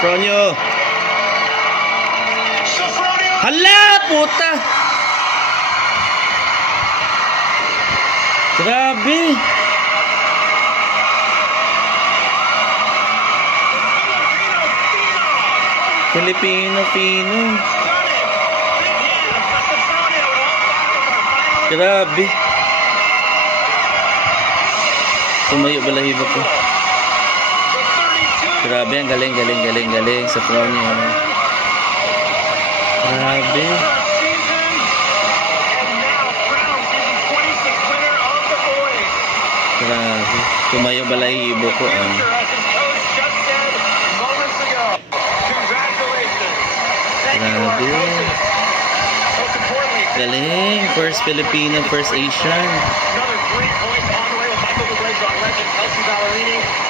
Sofronio. Hala, puta! Grabe! Filipino, Pino! Grabe. Tumayo balahibo ko. Grabe, ang galing, galing, galing, galing sa floor niya. Grabe. Grabe. Tumayo balahibo ko ah. Grabe. Galing. First Filipino, first Asian. Another three points on the way with Michael Legends, Kelsey Ballerini.